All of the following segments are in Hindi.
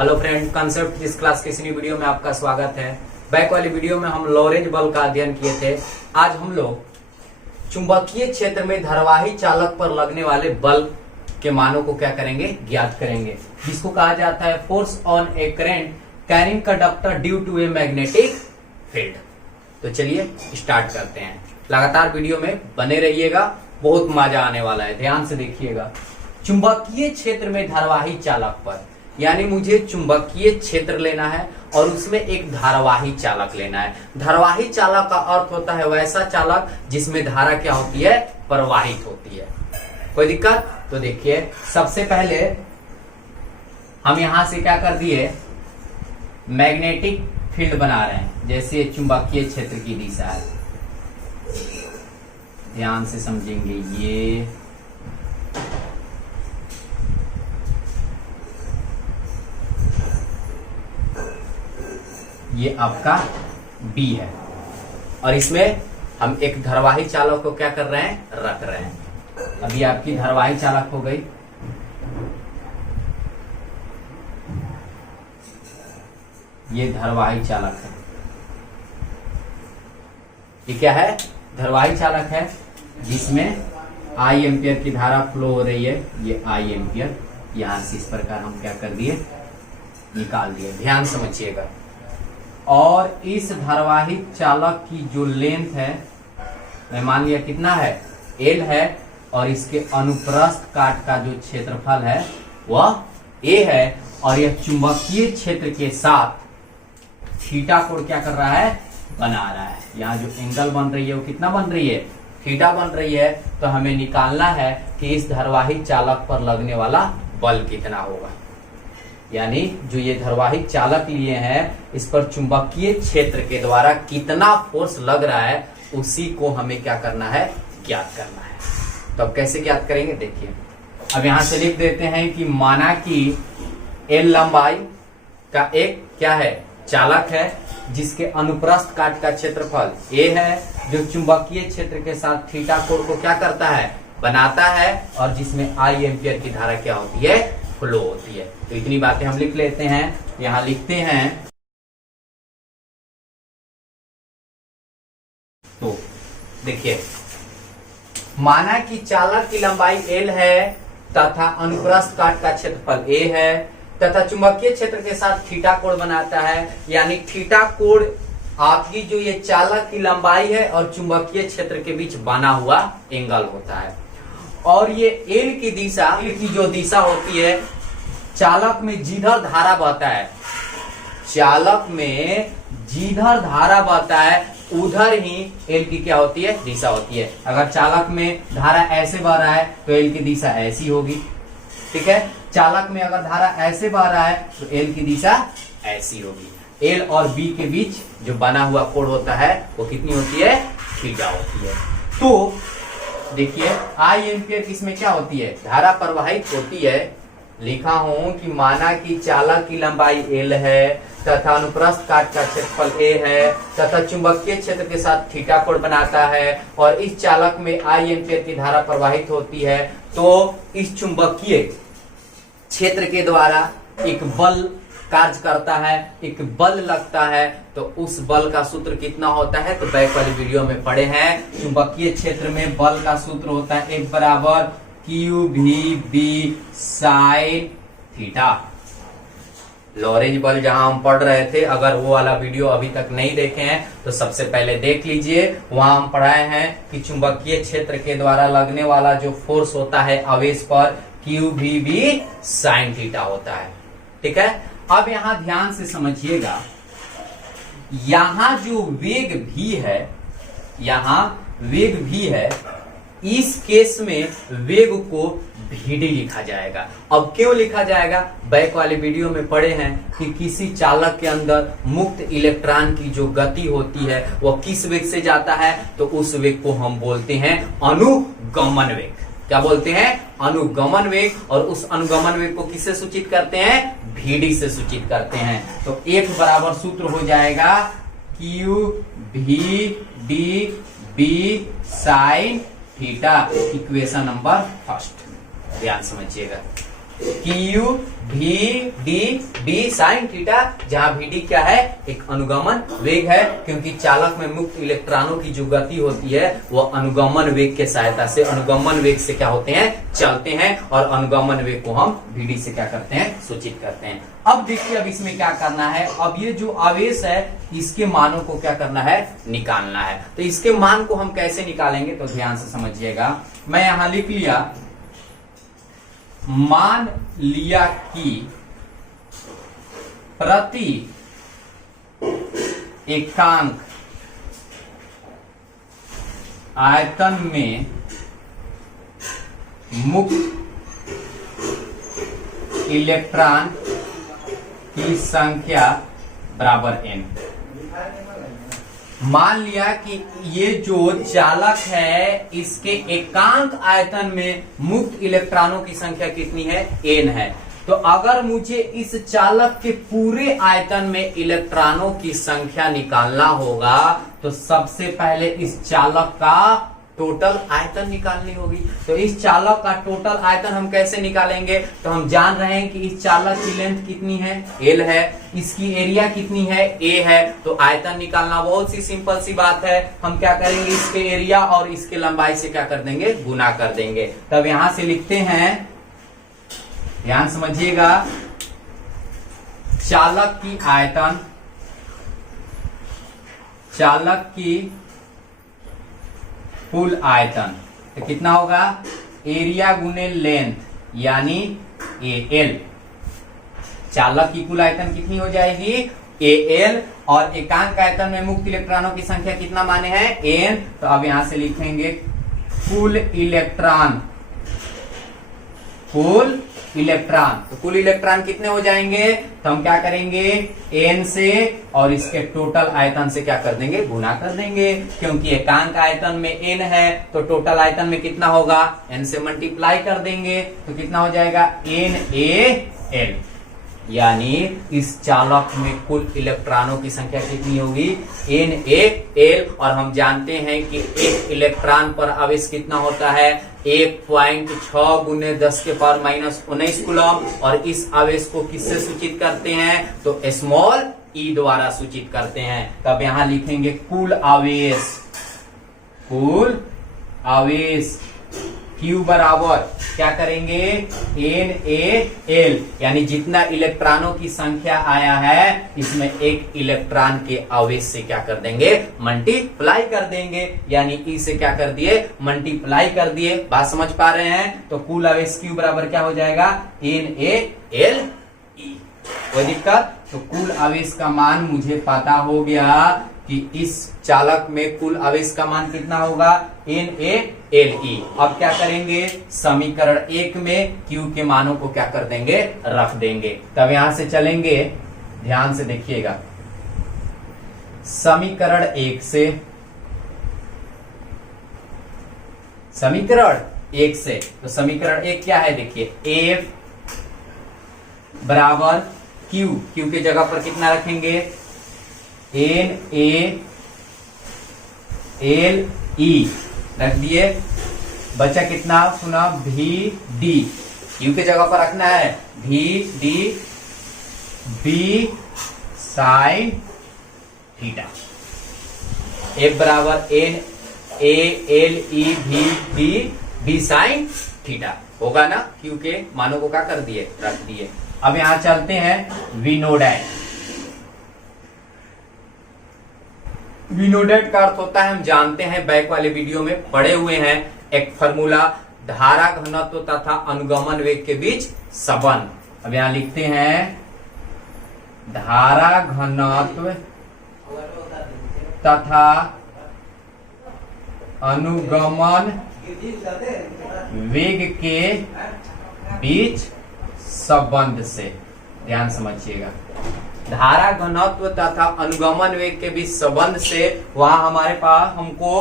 हेलो फ्रेंड, कंसेप्ट इस क्लास के इस नई वीडियो में आपका स्वागत है। बैक वाली वीडियो में हम लॉरेंज बल का अध्ययन किए थे। आज हम लोग चुंबकीय क्षेत्र में धारावाही चालक पर लगने वाले बल के मानों को क्या करेंगे, ज्ञात करेंगे, जिसको कहा जाता है force on a current carrying conductor due to a magnetic field. तो चलिए स्टार्ट करते हैं। लगातार वीडियो में बने रहिएगा, बहुत मजा आने वाला है, ध्यान से देखिएगा। चुंबकीय क्षेत्र में धारावाही चालक पर, यानी मुझे चुंबकीय क्षेत्र लेना है और उसमें एक धारावाही चालक लेना है। धारावाही चालक का अर्थ होता है वैसा चालक जिसमें धारा क्या होती है, प्रवाहित होती है। कोई दिक्कत? तो देखिए, सबसे पहले हम यहां से क्या कर दिए, मैग्नेटिक फील्ड बना रहे हैं। जैसे चुंबकीय क्षेत्र की दिशा है, ध्यान से समझेंगे। ये आपका B है और इसमें हम एक धारावाही चालक को क्या कर रहे हैं, रख रहे हैं। अभी आपकी धारावाही चालक हो गई। ये धारावाही चालक है। ये क्या है, धारावाही चालक है जिसमें I एम्पियर की धारा फ्लो हो रही है। ये I एम्पियर यहां से इस प्रकार हम क्या कर दिए, निकाल दिए। ध्यान समझिएगा। और इस धारावाही चालक की जो लेंथ है, मैं मान लिया कितना है, L है, और इसके अनुप्रस्थ काट का जो क्षेत्रफल है वह A है। और यह चुंबकीय क्षेत्र के साथ थीटा कोण क्या कर रहा है, बना रहा है। यहाँ जो एंगल बन रही है वो कितना बन रही है, थीटा बन रही है। तो हमें निकालना है कि इस धारावाही चालक पर लगने वाला बल कितना होगा। यानी जो ये धारावाही चालक लिए हैं, इस पर चुंबकीय क्षेत्र के द्वारा कितना फोर्स लग रहा है, उसी को हमें क्या करना है, ज्ञात करना है। तो अब कैसे ज्ञात करेंगे, देखिए। अब यहां से लिख देते हैं कि माना कि L लंबाई का एक क्या है, चालक है, जिसके अनुप्रस्थ काट का क्षेत्रफल A है, जो चुंबकीय क्षेत्र के साथ थीटा कोण को क्या करता है, बनाता है, और जिसमें I एम्पियर की धारा क्या होती है, फ्लो होती है। तो इतनी बातें हम लिख लेते हैं। यहां लिखते हैं, तो देखिए, माना कि चालक की लंबाई L है तथा अनुप्रस्थ काट का क्षेत्रफल A है तथा चुंबकीय क्षेत्र के साथ थीटा कोण बनाता है। यानी थीटा कोण आपकी जो ये चालक की लंबाई है और चुंबकीय क्षेत्र के बीच बना हुआ एंगल होता है। और ये L की दिशा, L की जो दिशा होती है, चालक में जिधर धारा बहता है, चालक में जिधर धारा बहता है उधर ही L की क्या होती है, दिशा होती है। अगर चालक में धारा ऐसे बह रहा है तो L की दिशा ऐसी होगी, ठीक है। चालक में अगर धारा ऐसे बह रहा है तो L की दिशा ऐसी होगी। L और B के बीच जो बना हुआ कोण होता है वो कितनी होती है, थीटा होती है। तो देखिए, I एम्पियर किसमें क्या होती है, धारा प्रवाहित होती है। लिखा हूं कि माना कि चालक की लंबाई L है तथा अनुप्रस्थ काट का क्षेत्रफल A है तथा चुंबकीय क्षेत्र के साथ थीटा कोण बनाता है, और इस चालक में I एम्पियर की धारा प्रवाहित होती है। तो इस चुंबकीय क्षेत्र के द्वारा एक बल कार्य करता है, एक बल लगता है। तो उस बल का सूत्र कितना होता है, तो बैक वाली वीडियो में पढ़े हैं। चुंबकीय क्षेत्र में बल का सूत्र होता है F बराबर QVB साइन थीटा। लॉरेंज बल जहां हम पढ़ रहे थे, अगर वो वाला वीडियो अभी तक नहीं देखे हैं तो सबसे पहले देख लीजिए। वहां हम पढ़ाए हैं कि चुंबकीय क्षेत्र के द्वारा लगने वाला जो फोर्स होता है आवेश पर, QVB साइन थीटा होता है, ठीक है। अब यहां ध्यान से समझिएगा, यहां जो वेग भी है, यहां वेग भी है, इस केस में वेग को Vd लिखा जाएगा। अब क्यों लिखा जाएगा, बैक वाले वीडियो में पढ़े हैं कि किसी चालक के अंदर मुक्त इलेक्ट्रॉन की जो गति होती है वह किस वेग से जाता है, तो उस वेग को हम बोलते हैं अनुगमन वेग। क्या बोलते हैं, अनुगमन वेग। और उस अनुगमन वेग को किससे सूचित करते हैं, Vd से सूचित करते हैं। तो एक बराबर सूत्र हो जाएगा QVD B sine theta, equation number first. ध्यान समझिएगा। क्यू भी डी डी साइन थीटा, जहां भी डी क्या है, एक अनुगमन वेग है, क्योंकि चालक में मुक्त इलेक्ट्रॉनों की जो गति होती है वो अनुगमन वेग के सहायता से, अनुगमन वेग से क्या होते हैं, चलते हैं, और अनुगमन वेग को हम वीडी से क्या करते हैं, सूचित करते हैं। अब देखिए, अब इसमें क्या करना है, अब ये जो आवेश है इसके मानों को क्या करना है, निकालना है। तो इसके मान को हम कैसे निकालेंगे, तो ध्यान से समझिएगा। मैं यहां लिख लिया, मान लिया कि प्रति एकांक आयतन में मुक्त इलेक्ट्रॉन की संख्या बराबर n। मान लिया कि ये जो चालक है इसके एकांक आयतन में मुक्त इलेक्ट्रॉनों की संख्या कितनी है, n है। तो अगर मुझे इस चालक के पूरे आयतन में इलेक्ट्रॉनों की संख्या निकालना होगा तो सबसे पहले इस चालक का टोटल आयतन निकालनी होगी। तो इस चालक का टोटल आयतन हम कैसे निकालेंगे, तो हम जान रहे हैं कि इस चालक की लेंथ कितनी है, L है, इसकी एरिया कितनी है, A है। तो आयतन निकालना बहुत सी सिंपल सी बात है। हम क्या करेंगे, इसके एरिया और इसके लंबाई से क्या कर देंगे, गुना कर देंगे। तब यहां से लिखते हैं, ध्यान समझिएगा, चालक की आयतन, चालक की कुल आयतन, तो कितना होगा, एरिया गुने लेंथ यानी AL। चालक की कुल आयतन कितनी हो जाएगी, AL, और एकांक आयतन में मुक्त इलेक्ट्रॉनों की संख्या कितना माने हैं, N। तो अब यहां से लिखेंगे कुल इलेक्ट्रॉन, कुल इलेक्ट्रॉन। तो कुल इलेक्ट्रॉन कितने हो जाएंगे, तो हम क्या करेंगे, n से और इसके टोटल आयतन से क्या कर देंगे, गुना कर देंगे, क्योंकि एकांक आयतन में n है तो टोटल आयतन में कितना होगा, n से मल्टीप्लाई कर देंगे। तो कितना हो जाएगा, NaL, यानी इस चालक में कुल इलेक्ट्रॉनों की संख्या कितनी होगी, NaL। और हम जानते हैं कि एक इलेक्ट्रॉन पर आवेश कितना होता है, 1.6 गुने 10 के पावर माइनस 19 कूलम। और इस आवेश को किससे सूचित करते हैं, तो स्मॉल e द्वारा सूचित करते हैं। तब यहां लिखेंगे कुल आवेश, कुल आवेश Q बराबर क्या करेंगे, NaL, यानी जितना इलेक्ट्रॉनों की संख्या आया है इसमें एक इलेक्ट्रॉन के आवेश से क्या कर देंगे, मल्टीप्लाई कर देंगे, यानी E से क्या कर दिए, मल्टीप्लाई कर दिए। बात समझ पा रहे हैं। तो कुल आवेश Q बराबर क्या हो जाएगा, NaLe। कोई दिक्कत, तो कुल आवेश का मान मुझे पता हो गया कि इस चालक में कुल आवेश का मान कितना होगा, NaLe। अब क्या करेंगे, समीकरण 1 में Q के मानों को क्या कर देंगे, रख देंगे। तब यहां से चलेंगे, ध्यान से देखिएगा, समीकरण 1 से, समीकरण 1 से, तो समीकरण 1 क्या है, देखिए F बराबर Q, Q के जगह पर कितना रखेंगे, NaLe रख दिए। बचा कितना, सुना, VD, Q के जगह पर रखना है VD B sine theta. F बराबर NaLe VD B sine theta होगा ना। Q के मानों को क्या कर दिए, रख दिए। अब यहां चलते हैं विनोडाइट। विनोडाइट का अर्थ होता है, हम जानते हैं, बैक वाले वीडियो में पढ़े हुए हैं, एक फॉर्मूला, धारा घनत्व तथा अनुगमन वेग के बीच संबंध। अब यहां लिखते हैं, धारा घनत्व तथा अनुगमन वेग के बीच संबंध से, ध्यान समझिएगा, धारा घनत्व तथा अनुगमन वेग के बीच संबंध से। वहां हमारे पास हमको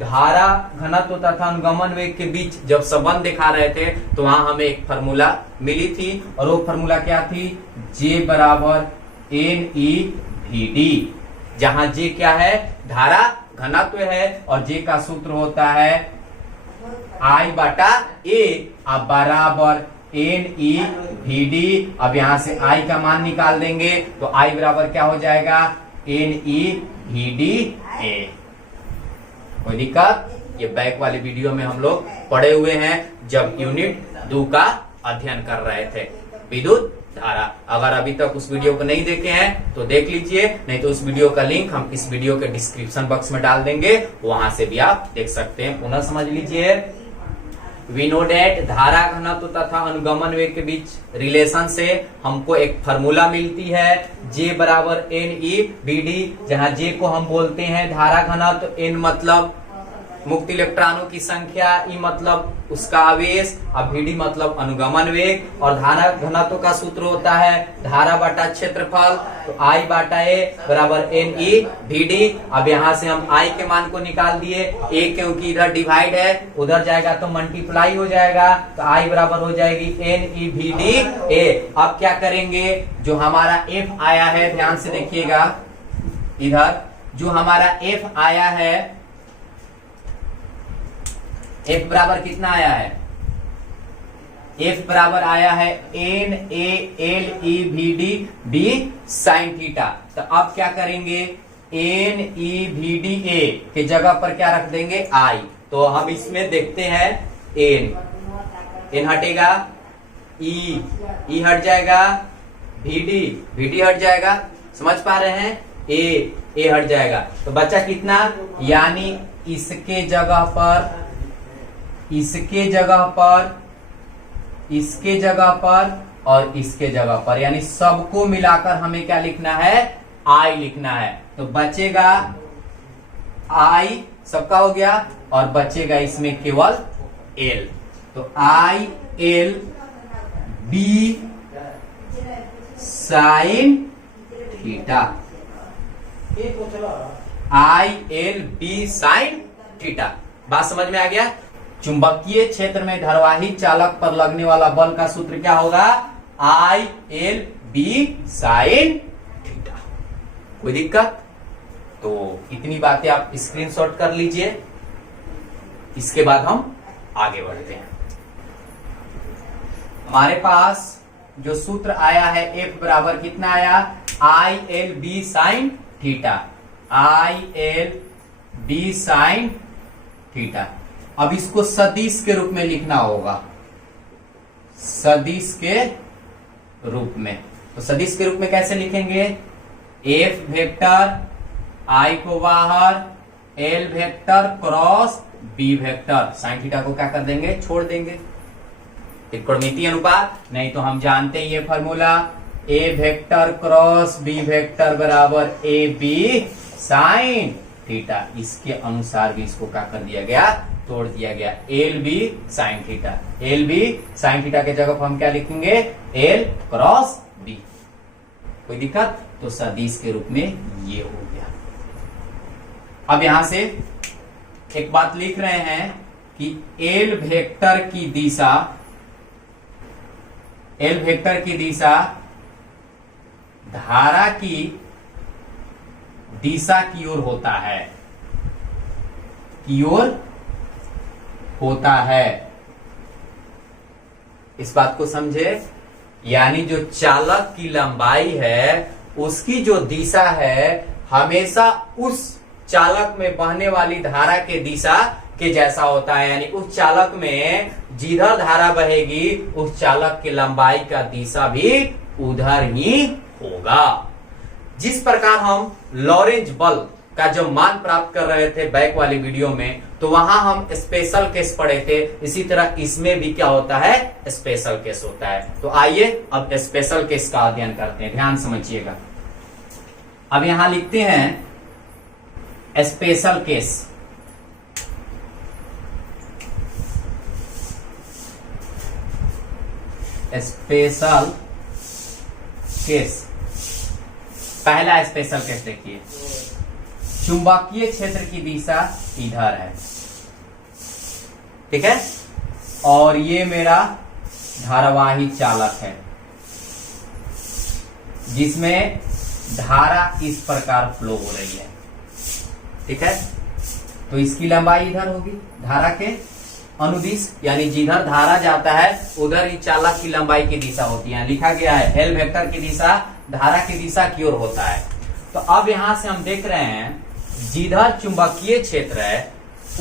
धारा घनत्व तथा अनुगमन वेग के बीच जब संबंध दिखा रहे थे तो वहां हमें एक फार्मूला मिली थी, और वो फार्मूला क्या थी, J बराबर NeVD, जहां J क्या है, धारा घनत्व है, और J का सूत्र होता है I/A, बराबर एन ई वी डी। अब यहां से आई का मान निकाल देंगे तो आई बराबर क्या हो जाएगा, N E V D A. कोई दिक्कत? ये बैक वाले वीडियो में हम लोग पढ़े हुए हैं जब यूनिट 2 का अध्ययन कर रहे थे, विद्युत धारा। अगर अभी तक उस वीडियो को नहीं देखे हैं तो देख लीजिए, नहीं तो उस वीडियो का लिंक हम इस वीडियो के डिस्क्रिप्शन बॉक्स में डाल देंगे, वहां से भी आप देख सकते हैं। पुनः समझ लीजिए, वी नो डेट धारा घनत्व तथा अनुगमन वेग के बीच रिलेशन से हमको एक फार्मूला मिलती है, जे बराबर एन ई बी डी, जहां जे को हम बोलते हैं धारा घनत्व, एन मतलब मुक्त इलेक्ट्रॉनों की संख्या, ई मतलब उसका आवेश, और वी डी मतलब अनुगमन वेग। और धारा घनत्व का सूत्र होता है धारा बटा क्षेत्रफल, तो आई बाटा ए बराबर एन ई वी डी। अब यहाँ से हम आई के मान को निकाल दिए, ए क्योंकि इधर डिवाइड है, उधर जाएगा तो मल्टीप्लाई हो जाएगा, तो आई बराबर हो जाएगी N E V D A. अब क्या करेंगे, जो हमारा एफ आया है, ध्यान से देखिएगा, इधर जो हमारा एफ आया है, एफ बराबर कितना आया है, एफ बराबर आया है N A L E V D D sine theta. तो अब क्या करेंगे, N E V D A के जगह पर क्या रख देंगे, आई। तो हम इसमें देखते हैं एन हटेगा, ई हट जाएगा, वी डी हट जाएगा, समझ पा रहे हैं, ए हट जाएगा, तो बचा कितना, यानी इसके जगह पर, इसके जगह पर, इसके जगह पर और इसके जगह पर, यानी सबको मिलाकर हमें क्या लिखना है, आई लिखना है। तो बचेगा आई, सबका हो गया, और बचेगा इसमें केवल एल। तो I L B sine theta, I L B sine theta. बात समझ में आ गया? चुंबकीय क्षेत्र में धारावाही चालक पर लगने वाला बल का सूत्र क्या होगा, I L B sine theta. कोई दिक्कत? तो इतनी बातें आप स्क्रीनशॉट कर लीजिए, इसके बाद हम आगे बढ़ते हैं। हमारे पास जो सूत्र आया है, एफ बराबर कितना आया, I L B sine theta, I L B sine theta. अब इसको सदिश के रूप में लिखना होगा, सदिश के रूप में। तो सदिश के रूप में कैसे लिखेंगे, एफ वेक्टर, आई को बाहर, L vector cross B vector, sine theta को क्या कर देंगे, छोड़ देंगे, त्रिकोणमितीय अनुपात। नहीं तो हम जानते हैं ये फॉर्मूला, ए वेक्टर क्रॉस बी वेक्टर बराबर ए बी साइन थीटा। इसके अनुसार भी इसको क्या कर दिया गया, तोड़ दिया गया, L B sine theta. L B sine theta के जगह पर हम क्या लिखेंगे, एल क्रॉस बी। कोई दिक्कत? तो सदिश के रूप में ये हो गया। अब यहां से एक बात लिख रहे हैं कि एल वेक्टर की दिशा, एल वेक्टर की दिशा धारा की दिशा की ओर होता है, की ओर होता है। इस बात को समझे, यानी जो चालक की लंबाई है उसकी जो दिशा है हमेशा उस चालक में बहने वाली धारा के दिशा के जैसा होता है, यानी उस चालक में जिधर धारा बहेगी उस चालक की लंबाई का दिशा भी उधर ही होगा। जिस प्रकार हम लॉरेंज बल का जो मान प्राप्त कर रहे थे बैक वाली वीडियो में, तो वहां हम स्पेशल केस पढ़े थे, इसी तरह इसमें भी क्या होता है, स्पेशल केस होता है। तो आइए अब स्पेशल केस का अध्ययन करते हैं, ध्यान समझिएगा। अब यहां लिखते हैं स्पेशल केस। स्पेशल केस, पहला स्पेशल केस देखिए, चुंबकीय क्षेत्र की दिशा इधर है, ठीक है, और ये मेरा धारावाही चालक है जिसमें धारा इस प्रकार फ्लो हो रही है, ठीक है। तो इसकी लंबाई इधर होगी धारा के, अनुदिश, यानी जिधर धारा जाता है उधर ही चालक की लंबाई की दिशा होती है। लिखा गया है एल वेक्टर की दिशा धारा की दिशा की ओर होता है। तो अब यहां से हम देख रहे हैं जिधर चुंबकीय क्षेत्र है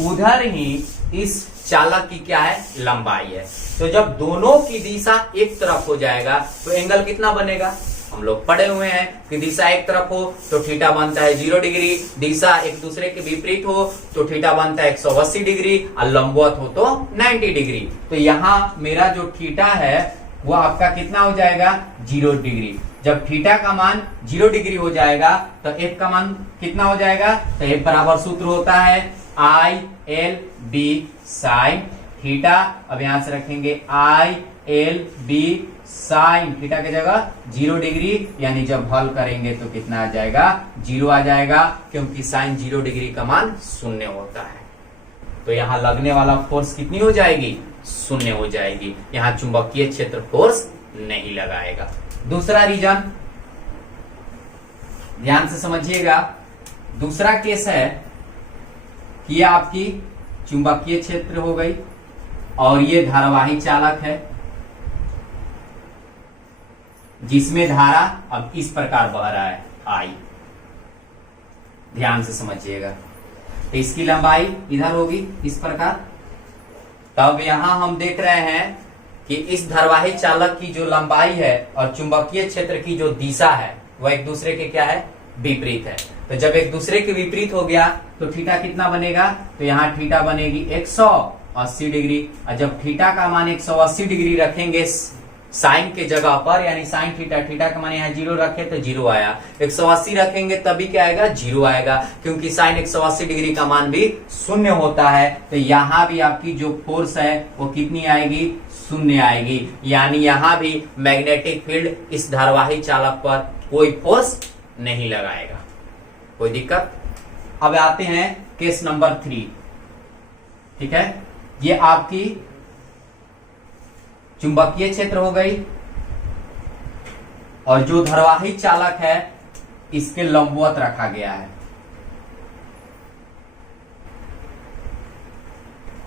उधर ही इस चालक की क्या है, लंबाई है। तो जब दोनों की दिशा एक तरफ हो जाएगा तो एंगल कितना बनेगा, हम लोग पढ़े हुए हैं कि दिशा एक तरफ हो तो थीटा बनता है 0 डिग्री, दिशा एक दूसरे के विपरीत हो तो थीटा बनता है 180 डिग्री और लंबवत हो तो 90 डिग्री। तो यहाँ मेरा जो थीटा है वो आपका कितना हो जाएगा, 0 डिग्री। जब थीटा का मान 0 डिग्री हो जाएगा तो एफ का मान कितना हो जाएगा, तो एफ बराबर सूत्र होता है I L B sine theta. अब यहां से रखेंगे I L B sine theta की जगह 0 डिग्री, यानी जब हल करेंगे तो कितना आ जाएगा, 0 आ जाएगा, क्योंकि साइन 0 डिग्री का मान 0 होता है। तो यहां लगने वाला फोर्स कितनी हो जाएगी, 0 हो जाएगी। यहां चुंबकीय क्षेत्र फोर्स नहीं लगाएगा। दूसरा रीजन ध्यान से समझिएगा। दूसरा केस है कि यह आपकी चुंबकीय क्षेत्र हो गई और ये धारावाही चालक है जिसमें धारा अब इस प्रकार बह रहा है आई। ध्यान से समझिएगा। तो इसकी लंबाई इधर होगी इस प्रकार। तब यहां हम देख रहे हैं कि इस धारावाही चालक की जो लंबाई है और चुंबकीय क्षेत्र की जो दिशा है वह एक दूसरे के क्या है, विपरीत है। तो जब एक दूसरे के विपरीत हो गया तो थीटा कितना बनेगा, तो यहाँ थीटा बनेगी 180 डिग्री। और जब थीटा का मान 180 डिग्री रखेंगे साइन के जगह पर, यानी साइन थीटा, थीटा का मान यहाँ 0 रखे तो 0 आया, 180 रखेंगे तभी क्या आएगा, 0 आएगा, क्योंकि साइन 180 डिग्री का मान भी 0 होता है। तो यहाँ भी आपकी जो फोर्स है वो कितनी आएगी, 0 आएगी। यानी यहाँ भी मैग्नेटिक फील्ड इस धारावाही चालक पर कोई फोर्स नहीं लगाएगा। कोई दिक्कत। अब आते हैं केस नंबर 3। ठीक है, ये आपकी चुंबकीय क्षेत्र हो गई और जो धारावाही चालक है इसके लंबवत रखा गया है।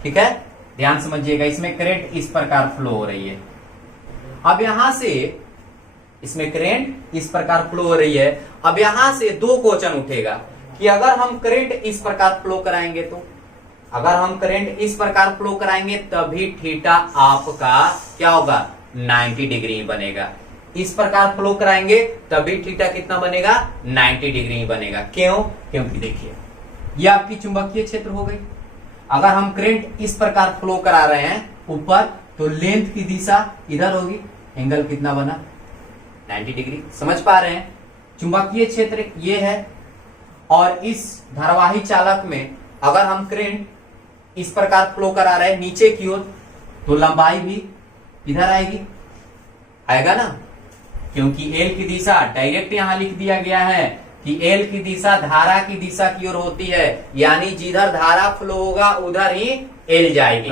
ठीक है, ध्यान समझिएगा। इसमें करंट इस प्रकार फ्लो हो रही है। अब यहां से इसमें करंट इस प्रकार फ्लो हो रही है। अब यहां से दो क्वेश्चन उठेगा कि अगर हम करंट इस प्रकार फ्लो कराएंगे तो, अगर हम करंट इस प्रकार फ्लो कराएंगे तभी थीटा आपका क्या होगा, 90 डिग्री बनेगा। इस प्रकार फ्लो कराएंगे तभी थीटा कितना बनेगा, 90 डिग्री बनेगा। क्यों, क्योंकि देखिए ये आपकी चुंबकीय क्षेत्र हो गई। अगर हम करंट इस प्रकार फ्लो करा रहे हैं ऊपर तो लेंथ की दिशा इधर होगी, एंगल कितना बना, 90 डिग्री। समझ पा रहे हैं। चुंबकीय क्षेत्र ये है और इस धारावाही चालक में अगर हम करंट इस प्रकार फ्लो करा रहे हैं नीचे की ओर तो लंबाई भी इधर आएगी, आएगा ना, क्योंकि एल की दिशा डायरेक्ट यहां लिख दिया गया है कि एल की दिशा धारा की दिशा की ओर होती है, यानी जिधर धारा फ्लो होगा उधर ही एल जाएगी।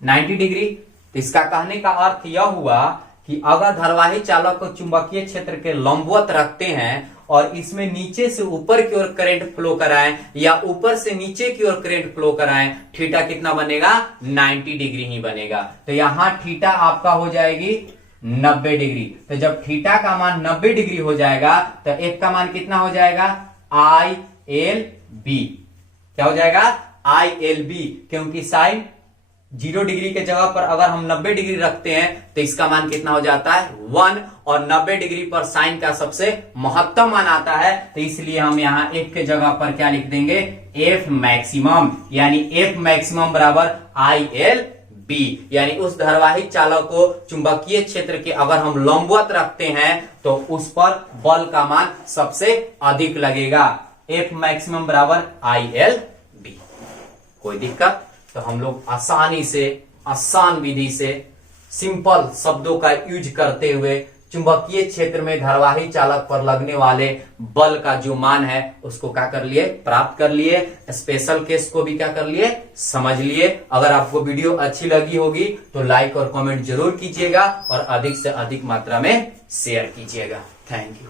90 डिग्री। तो इसका कहने का अर्थ यह हुआ कि अगर धारावाही चालक को चुंबकीय क्षेत्र के लंबवत रखते हैं और इसमें नीचे से ऊपर की ओर करंट फ्लो कराएं या ऊपर से नीचे की ओर करंट फ्लो कराएं, थीटा कितना बनेगा, 90 डिग्री ही बनेगा। तो यहां थीटा आपका हो जाएगी 90 डिग्री। तो जब थीटा का मान 90 डिग्री हो जाएगा तो एफ का मान कितना हो जाएगा, आई एल बी। क्या हो जाएगा, आई एल बी, क्योंकि साइन 0 डिग्री के जगह पर अगर हम 90 डिग्री रखते हैं तो इसका मान कितना हो जाता है, 1, और 90 डिग्री पर साइन का सबसे महत्तम मान आता है। तो इसलिए हम यहाँ एफ के जगह पर क्या लिख देंगे, एफ मैक्सिमम, यानी एफ मैक्सिमम बराबर आई एल बी। यानी उस धारावाही चालक को चुंबकीय क्षेत्र के अगर हम लंबवत रखते हैं तो उस पर बल का मान सबसे अधिक लगेगा। एफ मैक्सिमम बराबर आई एल बी। कोई दिक्कत। तो हम लोग आसानी से, आसान विधि से, सिंपल शब्दों का यूज करते हुए चुंबकीय क्षेत्र में धारावाही चालक पर लगने वाले बल का जो मान है उसको क्या कर लिए, प्राप्त कर लिए। स्पेशल केस को भी क्या कर लिए, समझ लिए। अगर आपको वीडियो अच्छी लगी होगी तो लाइक और कमेंट जरूर कीजिएगा और अधिक से अधिक मात्रा में शेयर कीजिएगा। Thank you.